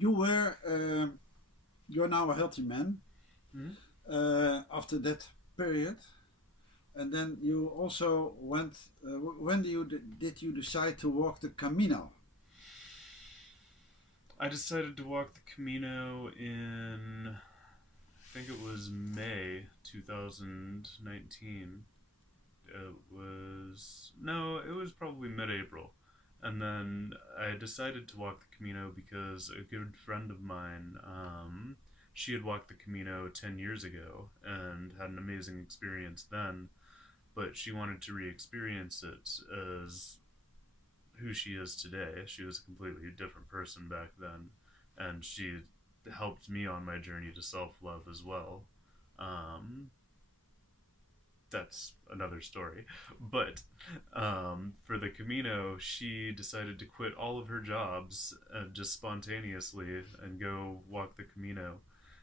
you were you're now a healthy man Hmm. after that period, and then you also went. When did you decide to walk the Camino? I decided to walk the Camino in, I think it was May 2019. It was, no, it was probably mid April. And then I decided to walk the Camino because a good friend of mine, she had walked the Camino 10 years ago and had an amazing experience then, but she wanted to re experience it as who she is today. She was a completely different person back then, and she helped me on my journey to self love as well. Um, that's another story. But for the Camino, she decided to quit all of her jobs just spontaneously and go walk the Camino.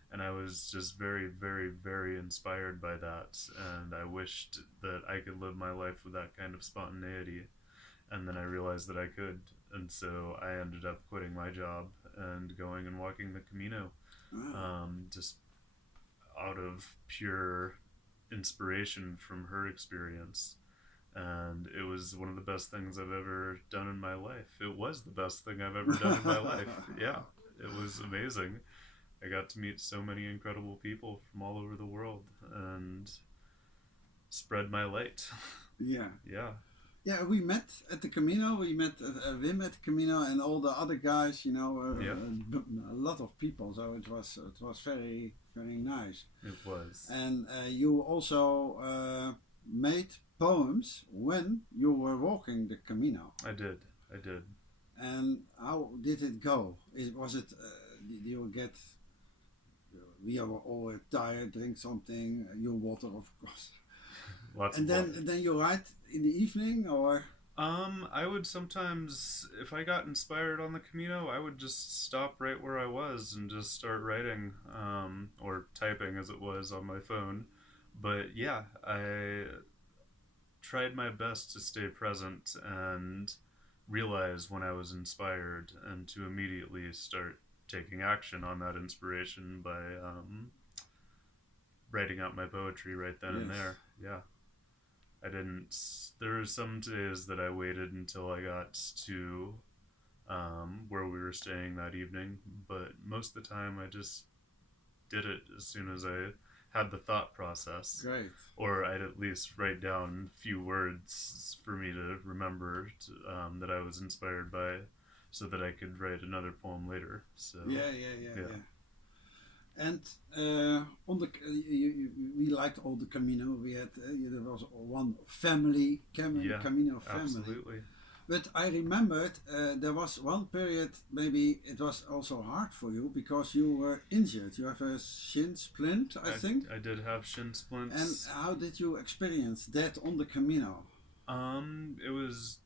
And I was just very, very, very inspired by that. And I wished that I could live my life with that kind of spontaneity. And then I realized that I could. And so I ended up quitting my job and going and walking the Camino, Ah, just out of pure inspiration from her experience. And it was one of the best things I've ever done in my life. It was the best thing I've ever done in my life. Yeah, it was amazing. I got to meet so many incredible people from all over the world and spread my light. yeah. Yeah, Yeah, we met at the Camino. We met Wim at the Camino and all the other guys. yeah, A lot of people. So it was very very nice. it was. And you also made poems when you were walking the Camino. I did. I did. And how did it go? Was it? Did you get? We are all tired. Drink something. Your water, of course. Lots And of then water. and then you write in the evening, or I would sometimes, if I got inspired on the Camino, I would just stop right where I was and just start writing, or typing as it was on my phone. But yeah, I tried my best to stay present and realize when I was inspired and to immediately start taking action on that inspiration by writing out my poetry right then and yes. there. Yeah. I didn't. There were some days that I waited until I got to where we were staying that evening, but most of the time I just did it as soon as I had the thought process, Great. or I'd at least write down a few words for me to remember that I was inspired by, so that I could write another poem later. So Yeah, yeah, yeah, yeah, yeah. And on the we liked all the Camino. We had there was one family yeah, Camino family. absolutely. But I remembered there was one period. Maybe it was also hard for you because you were injured. You have a shin splint, I think. I did have shin And splints. how did you experience that on the Camino? It was,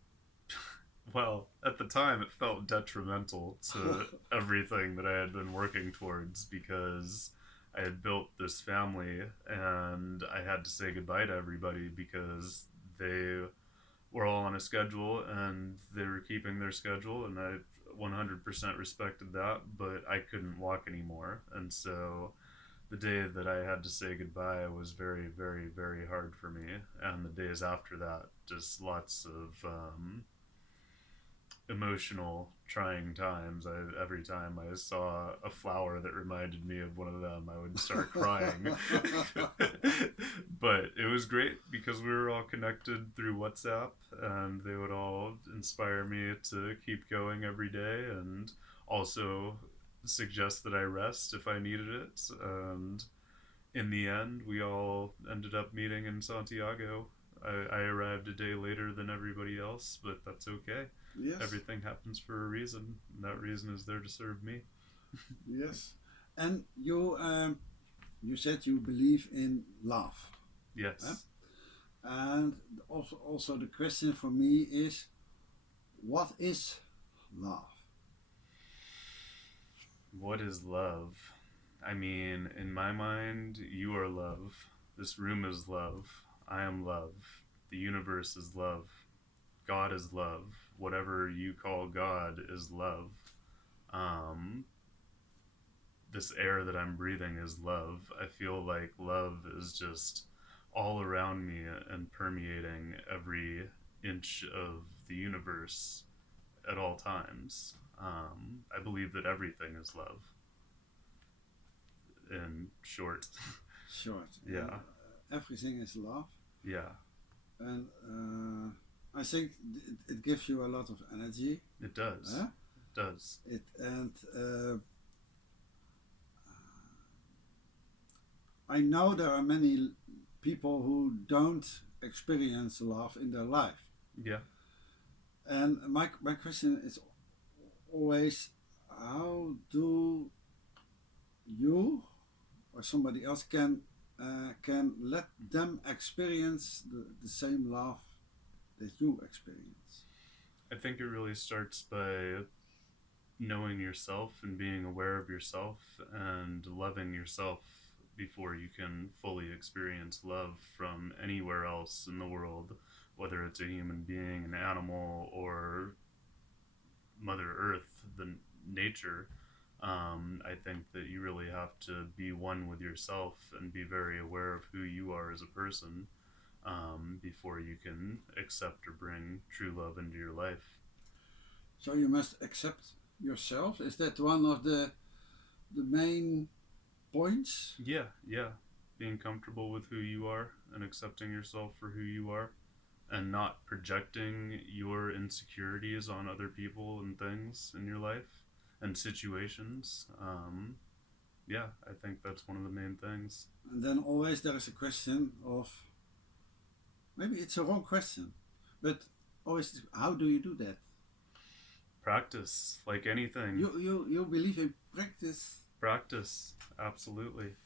well, at the time it felt detrimental to everything that I had been working towards because I had built this family and I had to say goodbye to everybody because they were all on a schedule and they were keeping their schedule, and I 100% respected that, but I couldn't walk anymore. And so the day that I had to say goodbye was very, very, very hard for me. And the days after that, just lots of emotional, trying times. Every time I saw a flower that reminded me of one of them, I would start crying. But it was great because we were all connected through WhatsApp, and they would all inspire me to keep going every day, and also suggest that I rest if I needed it. And in the end, we all ended up meeting in Santiago. I arrived a day later than everybody else, but that's okay. Yes, Everything happens for a reason, and that reason is there to serve me. yes. And you said you believe in love. Huh? Yes. And also the question for me is, what is love? What is love? I mean, in my mind, you are love. This room is love. I am love. The universe is love. God is love. Whatever you call God is love. Um, this air that I'm breathing is love. I feel like love is just all around me and permeating every inch of the universe at all times. I believe that everything is love. In short. Short. Yeah. Everything is love. Yeah. And I think it gives you a lot of energy. It does. It does. I know there are many people who don't experience love in their life. Yeah. And my question is always, how do you or somebody else can let them experience the same love that you experience? I think it really starts by knowing yourself and being aware of yourself and loving yourself before you can fully experience love from anywhere else in the world, whether it's a human being, an animal, or Mother Earth, the nature. I think that you really have to be one with yourself and be very aware of who you are as a person before you can accept or bring true love into your life. So you must accept yourself. Is that one of the main points? Yeah. Being comfortable with who you are and accepting yourself for who you are and not projecting your insecurities on other people and things in your life and situations. I think that's one of the main things. And then always there is a question of, maybe it's a wrong question, but always, how do you do that? Practice, like anything. You believe in practice? Practice, absolutely.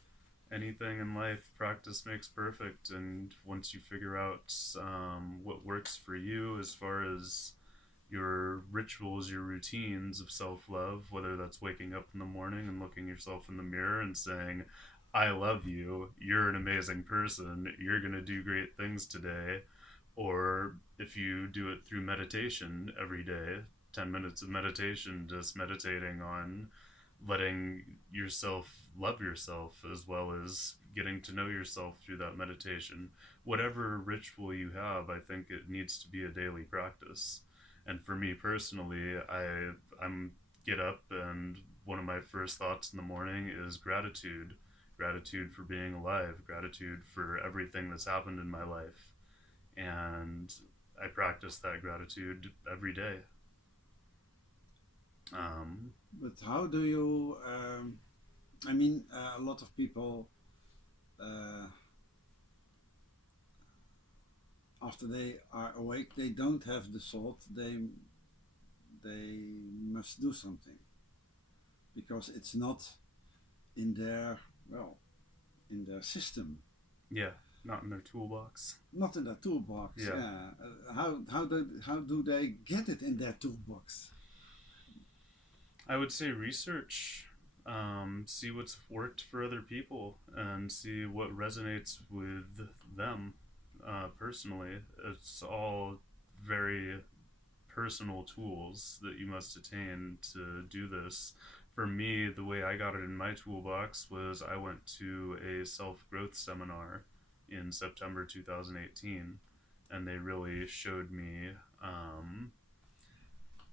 Anything in life, practice makes perfect. And once you figure out what works for you as far as your rituals, your routines of self-love, whether that's waking up in the morning and looking yourself in the mirror and saying, I love you, you're an amazing person, you're going to do great things today. Or if you do it through meditation every day, 10 minutes of meditation, just meditating on letting yourself love yourself as well as getting to know yourself through that meditation. Whatever ritual you have, I think it needs to be a daily practice. And for me personally, I'm get up and one of my first thoughts in the morning is gratitude. Gratitude for being alive, gratitude for everything that's happened in my life. And I practice that gratitude every day. But how do you, a lot of people, after they are awake, they don't have the thought they must do something, because it's not in their system. Yeah, not in their toolbox. Not in their toolbox. Yeah. How do they get it in their toolbox? I would say research. See what's worked for other people and see what resonates with them personally. It's all very personal tools that you must attain to do this. For me, the way I got it in my toolbox was I went to a self-growth seminar in September 2018, and they really showed me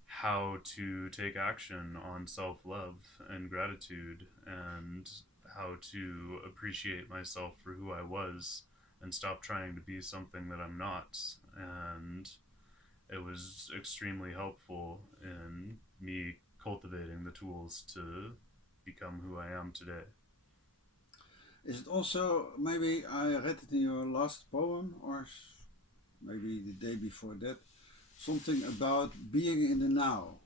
how to take action on self-love and gratitude and how to appreciate myself for who I was and stop trying to be something that I'm not. And it was extremely helpful in me cultivating the tools to become who I am today. Is it also, maybe I read it in your last poem, or maybe the day before that, something about being in the now?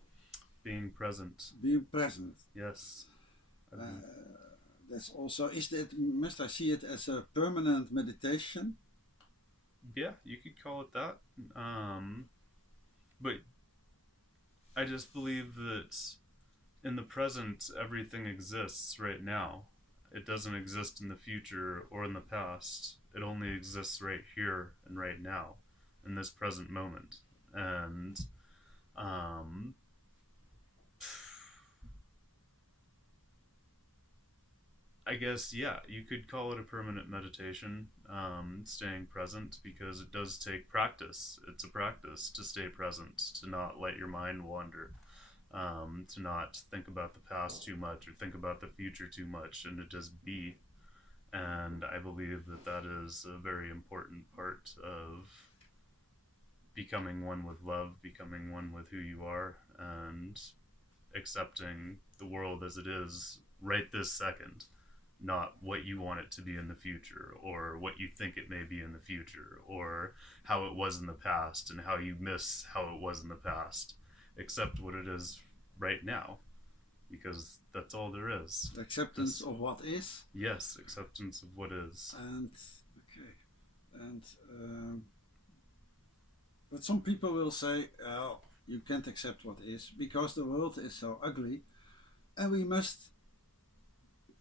Being present. Being present. Yes. That's also, must I see it as a permanent meditation? Yeah, you could call it that. But I just believe that in the present, everything exists right now. It doesn't exist in the future or in the past. It only exists right here and right now, in this present moment. And I guess, yeah, you could call it a permanent meditation, staying present, because it does take practice. It's a practice to stay present, to not let your mind wander, to not think about the past too much or think about the future too much, and to just be. And I believe that that is a very important part of becoming one with love, becoming one with who you are, and accepting the world as it is right this second, not what you want it to be in the future, or what you think it may be in the future, or how it was in the past and how you miss how it was in the past. Accept what it is right now, because that's all there is. Acceptance of what is. Yes, acceptance of what is. And okay, and but some people will say, "Oh, you can't accept what is because the world is so ugly, and we must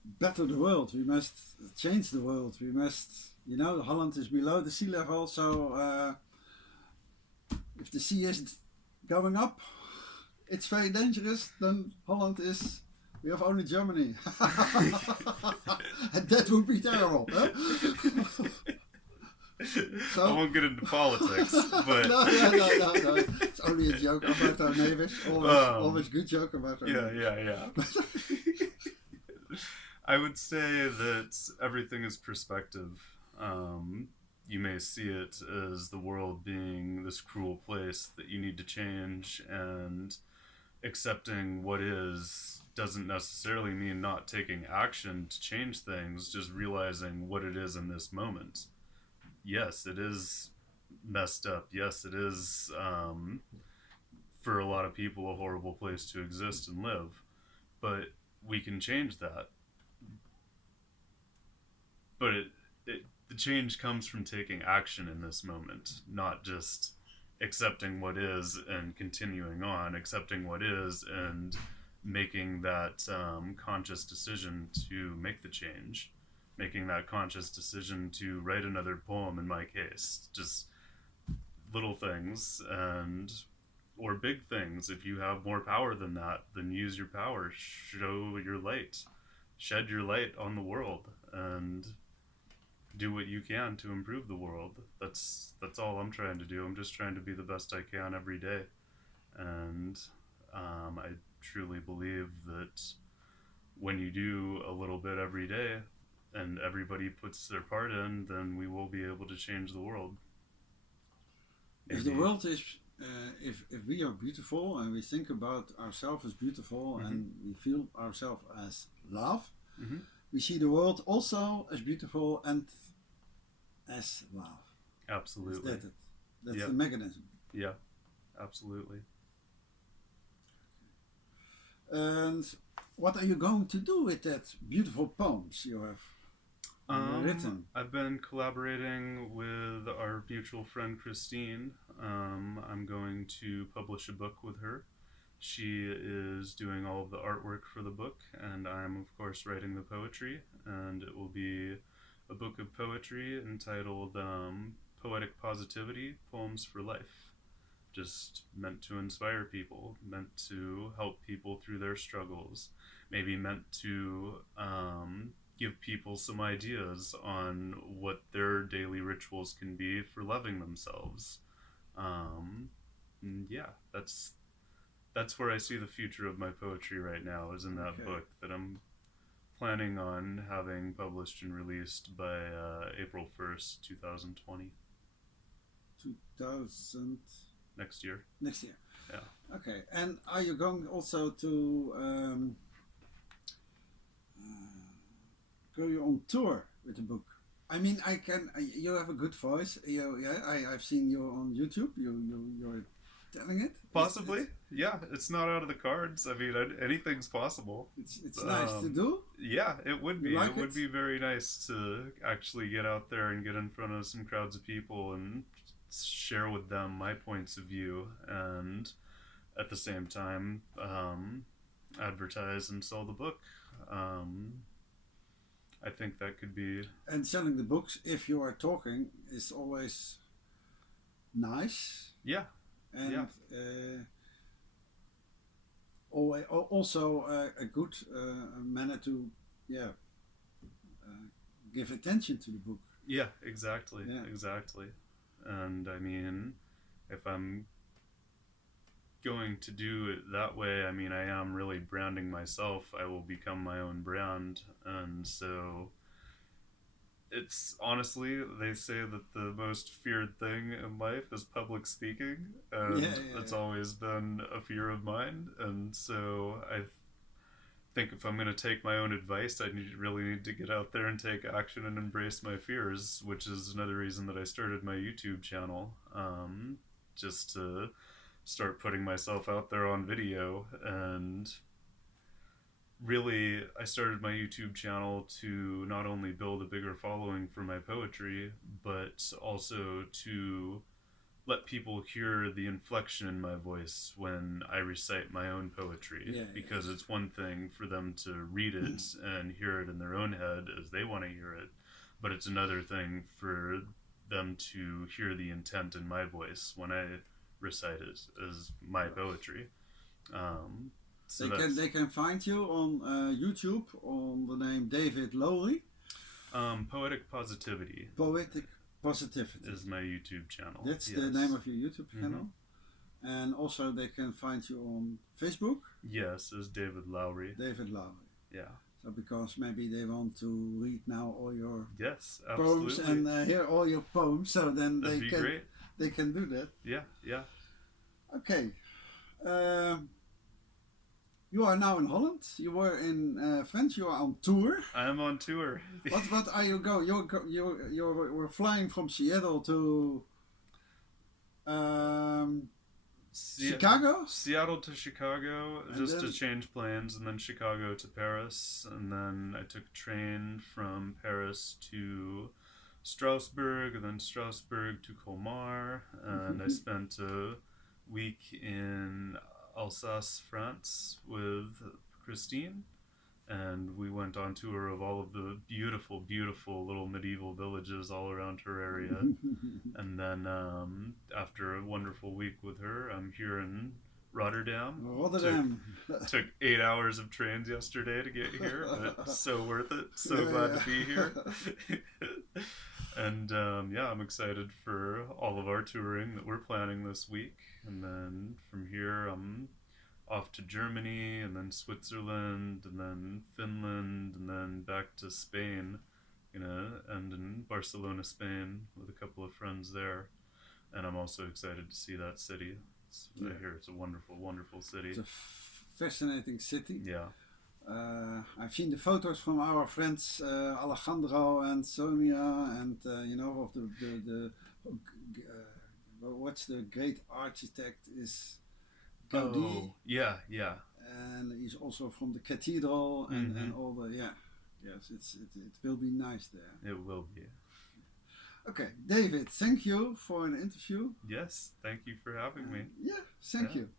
better the world. We must change the world. We must, Holland is below the sea level, so if the sea is going up, it's very dangerous. Then Holland is. We have only Germany, and that would be terrible." Huh? So, I won't get into politics, but no. It's only a joke about our neighbors. Always good joke about our neighbors. Yeah. I would say that everything is perspective. You may see it as the world being this cruel place that you need to change, and accepting what is doesn't necessarily mean not taking action to change things, just realizing what it is in this moment. Yes, it is messed up. Yes, it is, for a lot of people, a horrible place to exist and live. But we can change that. But the change comes from taking action in this moment, not just accepting what is and continuing on, accepting what is and making that conscious decision to make the change, making that conscious decision to write another poem, in my case. Just little things, and or big things. If you have more power than that, then use your power, show your light, shed your light on the world, and do what you can to improve the world. That's all I'm trying to do. I'm just trying to be the best I can every day, and I truly believe that when you do a little bit every day and everybody puts their part in, then we will be able to change the world. If the world is, if we are beautiful and we think about ourselves as beautiful, and we feel ourselves as love, we see the world also as beautiful and as love. Absolutely. That's the mechanism. Yeah, absolutely. And what are you going to do with that beautiful poems you have written? I've been collaborating with our mutual friend Christine. I'm going to publish a book with her. She is doing all of the artwork for the book, and I'm of course writing the poetry, and it will be a book of poetry entitled Poetic Positivity, Poems for Life. Just meant to inspire people, meant to help people through their struggles, maybe meant to give people some ideas on what their daily rituals can be for loving themselves. Yeah, that's where I see the future of my poetry right now, is in that book that I'm planning on having published and released by April 1st, 2020. 2000... Next year. Next year. Yeah. Okay. And are you going also to go on tour with the book? I mean, you have a good voice. I've seen you on YouTube. You're telling it. Possibly. Yeah, it's not out of the cards. I mean, anything's possible. It's nice to do. Yeah, it would be. Like it would be very nice to actually get out there and get in front of some crowds of people and share with them my points of view, and at the same time advertise and sell the book. I think that could be... And selling the books, if you are talking, is always nice. Yeah. And also a good manner to give attention to the book. Yeah, exactly. Yeah. Exactly. And I mean, if I'm going to do it that way, I mean, I am really branding myself. I will become my own brand. And so it's honestly, they say that the most feared thing in life is public speaking. And it's always been a fear of mine. And so I think if I'm going to take my own advice, I really need to get out there and take action and embrace my fears, which is another reason that I started my YouTube channel, just to start putting myself out there on video. And really, I started my YouTube channel to not only build a bigger following for my poetry, but also to let people hear the inflection in my voice when I recite my own poetry, because it's one thing for them to read it and hear it in their own head as they want to hear it, but it's another thing for them to hear the intent in my voice when I recite it as my poetry. So they can find you on YouTube on the name David Lowrie. Poetic Positivity. Poetic Positivity is my YouTube channel. That's the name of your YouTube channel. And also they can find you on Facebook. Yes, as David Lowrie. David Lowrie. Yeah. So because maybe they want to read now all your poems and hear all your poems, so then great. They can do that. Yeah, yeah. Okay. You are now in Holland. You were in France. You are on tour. I am on tour. What are you going? You're flying from Seattle to Chicago. Seattle to Chicago, And just then, to change planes, and then Chicago to Paris, and then I took a train from Paris to Strasbourg, and then Strasbourg to Colmar, and I spent a week in Alsace, France with Christine, and we went on tour of all of the beautiful, beautiful little medieval villages all around her area. And then after a wonderful week with her, I'm here in Rotterdam. Took 8 hours of trains yesterday to get here, but so worth it. So glad to be here. And I'm excited for all of our touring that we're planning this week. And then from here, I'm off to Germany, and then Switzerland, and then Finland, and then back to Spain. End in Barcelona, Spain, with a couple of friends there. And I'm also excited to see that city. I hear it's a wonderful, wonderful city. It's a fascinating city. Yeah. I've seen the photos from our friends Alejandro and Sonia, and of the what's the great architect is Gaudi. Oh, yeah. And he's also from the cathedral and all the yes, it will be nice there. It will be. Okay, David, thank you for an interview. Yes, thank you for having me. Thank you.